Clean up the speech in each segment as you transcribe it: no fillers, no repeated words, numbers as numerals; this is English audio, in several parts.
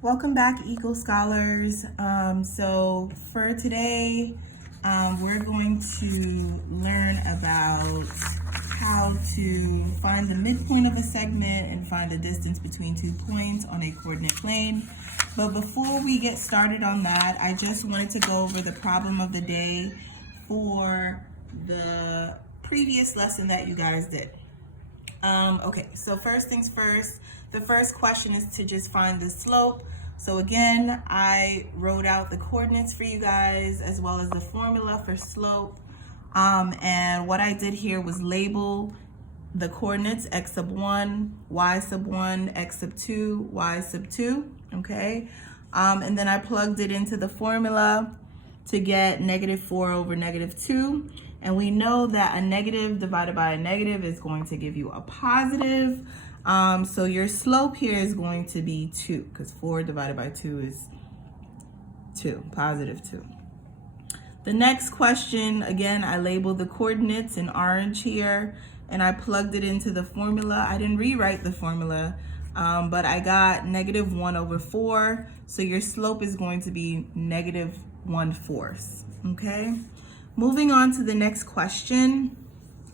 Welcome back, Eagle Scholars. So for today, we're going to learn about how to find the midpoint of a segment and find the distance between 2 points on a coordinate plane. But before we get started on that, I just wanted to go over the problem of the day for the previous lesson that you guys did. Okay, so first things first, the first question is to just find the slope. So again, I wrote out the coordinates for you guys as well as the formula for slope. And what I did here was label the coordinates x sub 1, y sub 1, x sub 2, y sub 2, okay? And then I plugged it into the formula to get -4 over -2. And we know that a negative divided by a negative is going to give you a positive. So your slope here is going to be 2, because 4 divided by 2 is 2, positive 2. The next question, again, I labeled the coordinates in orange here, and I plugged it into the formula. I didn't rewrite the formula, but I got -1 over 4. So your slope is going to be -1/4, okay? Moving on to the next question,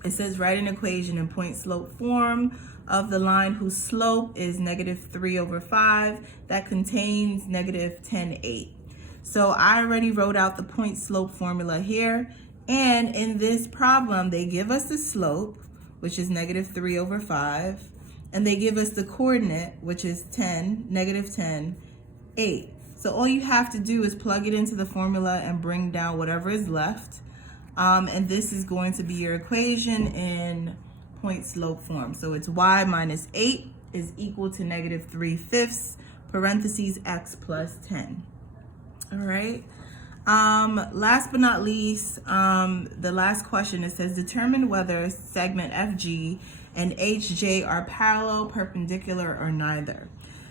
it says write an equation in point slope form of the line whose slope is -3 over 5 that contains -10/8. So I already wrote out the point slope formula here, and in this problem they give us the slope, which is -3 over 5, and they give us the coordinate, which is -10/8. So all you have to do is plug it into the formula and bring down whatever is left. And this is going to be your equation in point slope form. So it's y minus 8 is equal to -3/5 parentheses x plus 10. All right. Last but not least, the last question, it says determine whether segment FG and HJ are parallel, perpendicular, or neither.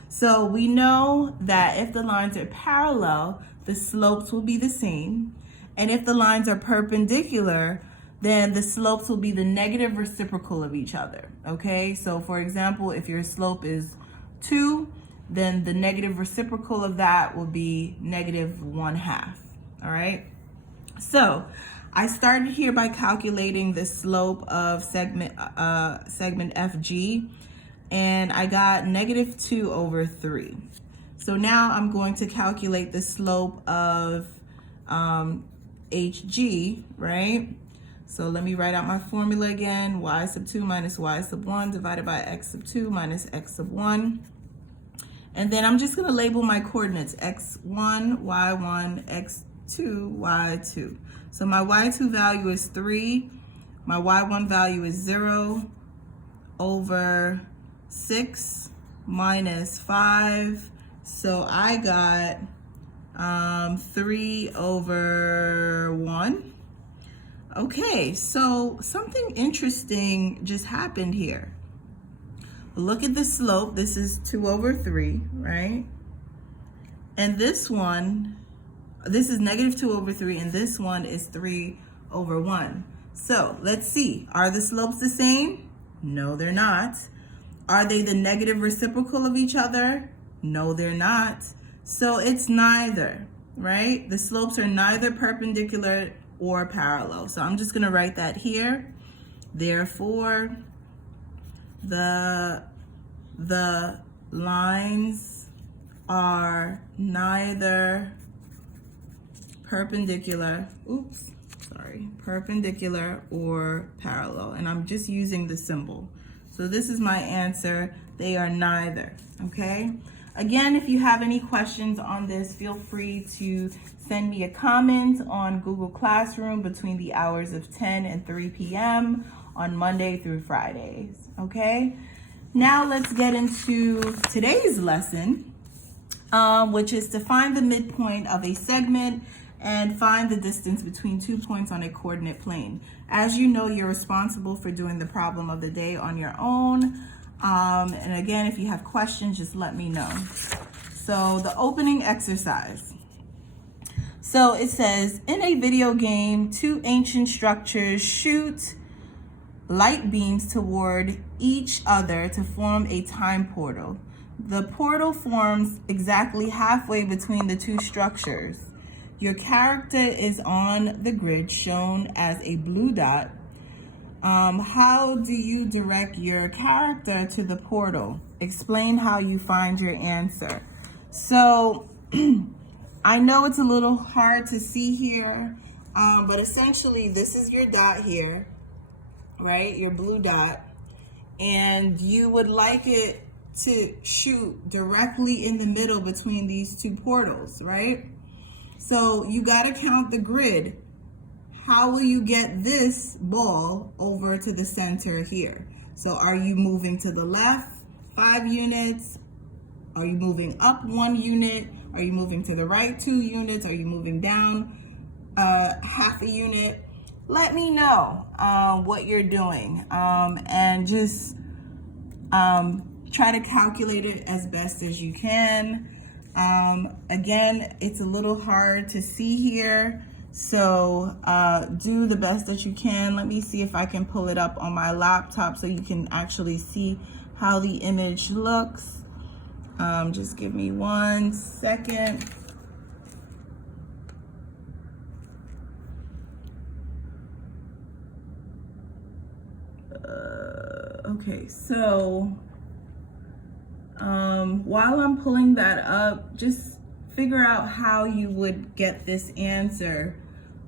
So we know that if the lines are parallel, the slopes will be the same. And if the lines are perpendicular, then the slopes will be the negative reciprocal of each other, okay? So for example, if your slope is 2, then the negative reciprocal of that will be -1/2, all right? So I started here by calculating the slope of segment FG, and I got -2 over 3. So now I'm going to calculate the slope of HG, right? So let me write out my formula again. Y sub 2 minus y sub 1 divided by x sub 2 minus x sub 1. And then I'm just going to label my coordinates, x1, y1, x2, y2. So my y2 value is 3. My y1 value is 0 over 6 minus 5. So I got 3 over 1. Okay, so something interesting just happened here. Look at the slope. This is 2 over 3, right? And this one, this is -2 over 3, and this one is 3 over 1. So let's see. Are the slopes the same? No, they're not. Are they the negative reciprocal of each other? No, they're not. So it's neither, right? The slopes are neither perpendicular or parallel. So I'm just going to write that here. Therefore, the lines are neither perpendicular, perpendicular or parallel. And I'm just using the symbol. So this is my answer. They are neither, okay? Again, if you have any questions on this, feel free to send me a comment on Google Classroom between the hours of 10 and 3 p.m. on Monday through Fridays, okay? Now let's get into today's lesson, which is to find the midpoint of a segment and find the distance between 2 points on a coordinate plane. As you know, you're responsible for doing the problem of the day on your own. And again, if you have questions, just let me know. So the opening exercise. So it says, in a video game, 2 ancient structures shoot light beams toward each other to form a time portal. The portal forms exactly halfway between the two structures. Your character is on the grid shown as a blue dot. How do you direct your character to the portal? Explain how you find your answer. So I know it's a little hard to see here, but essentially this is your dot here, right? Your blue dot. And you would like it to shoot directly in the middle between these two portals, right? So you got to count the grid. How will you get this ball over to the center here? So are you moving to the left 5 units? Are you moving up 1 unit? Are you moving to the right 2 units? Are you moving down half a unit? Let me know what you're doing, and just try to calculate it as best as you can. Again, it's a little hard to see here, so do the best that you can. Let me see if I can pull it up on my laptop so you can actually see how the image looks. Just give me 1 second. Okay, so while I'm pulling that up, just figure out how you would get this answer,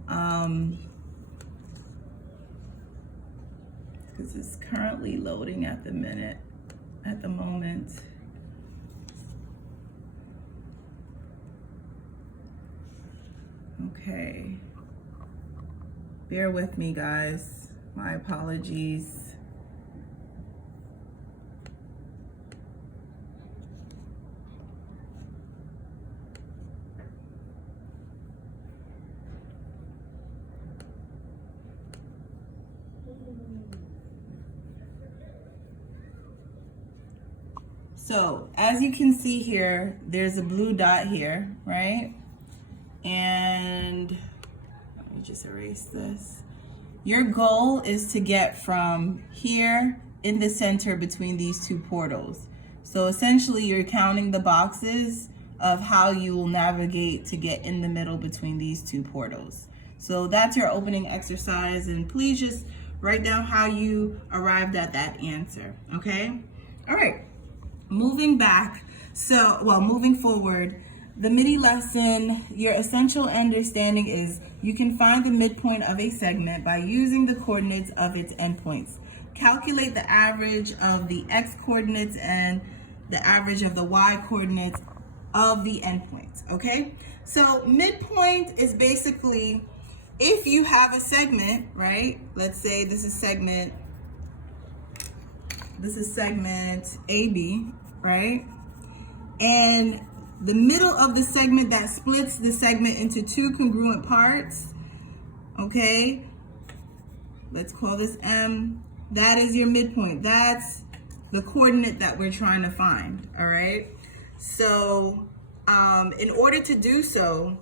because it's currently loading at the moment. Okay, bear with me, guys. My apologies. So as you can see here, there's a blue dot here, right? And let me just erase this. Your goal is to get from here in the center between these two portals. So essentially you're counting the boxes of how you will navigate to get in the middle between these two portals. So that's your opening exercise, and please just write down how you arrived at that answer, okay? All right. Moving forward, the MIDI lesson, your essential understanding is you can find the midpoint of a segment by using the coordinates of its endpoints. Calculate the average of the x coordinates and the average of the y coordinates of the endpoints, okay? So midpoint is basically, if you have a segment, right? Let's say this is segment AB, right? And the middle of the segment that splits the segment into 2 congruent parts, okay? Let's call this M. That is your midpoint. That's the coordinate that we're trying to find, all right? So in order to do so,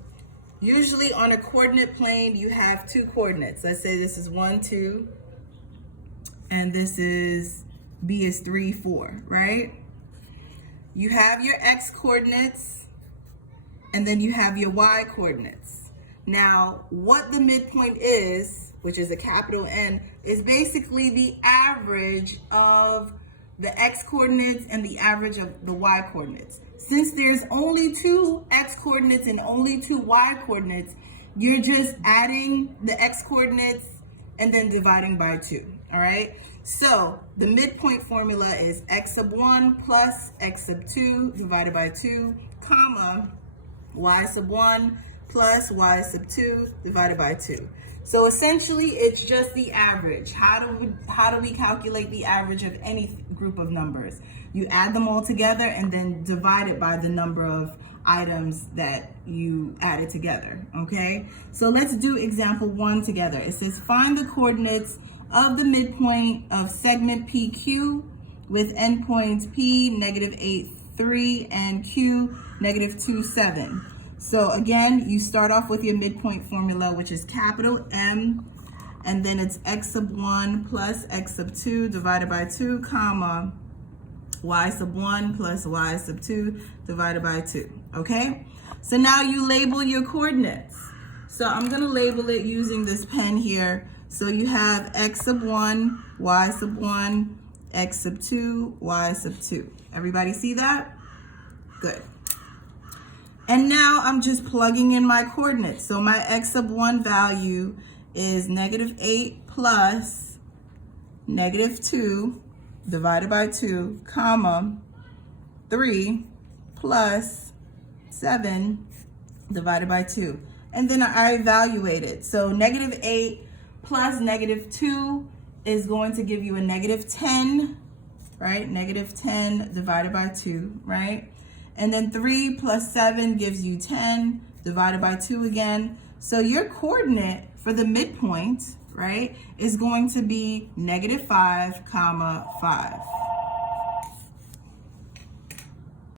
usually on a coordinate plane, you have 2 coordinates. Let's say this is 1, 2, and this is B is 3, 4, right? You have your x coordinates, and then you have your y coordinates. Now, what the midpoint is, which is a capital N, is basically the average of the x coordinates and the average of the y coordinates. Since there's only 2 x coordinates and only 2 y coordinates, you're just adding the x coordinates and then dividing by 2, all right? So the midpoint formula is x sub 1 plus x sub 2 divided by 2, comma, y sub 1 plus y sub 2 divided by 2. So essentially it's just the average. How do we calculate the average of any group of numbers? You add them all together and then divide it by the number of items that you added together, okay? So let's do example 1 together. It says find the coordinates of the midpoint of segment PQ with endpoints P, -8, 3, and Q, -2, 7. So again, you start off with your midpoint formula, which is capital M, and then it's x sub 1 plus x sub 2 divided by 2, comma, y sub 1 plus y sub 2 divided by 2, okay? So now you label your coordinates. So I'm gonna label it using this pen here. So you have x sub 1, y sub 1, x sub 2, y sub 2. Everybody see that? Good. And now I'm just plugging in my coordinates. So my x sub 1 value is -8 plus -2 divided by 2, comma, 3 plus 7 divided by 2. And then I evaluate it. So -8 plus -2 is going to give you a -10, right? -10 divided by 2, right? And then 3 plus 7 gives you 10 divided by 2 again. So your coordinate for the midpoint, right, is going to be -5, 5.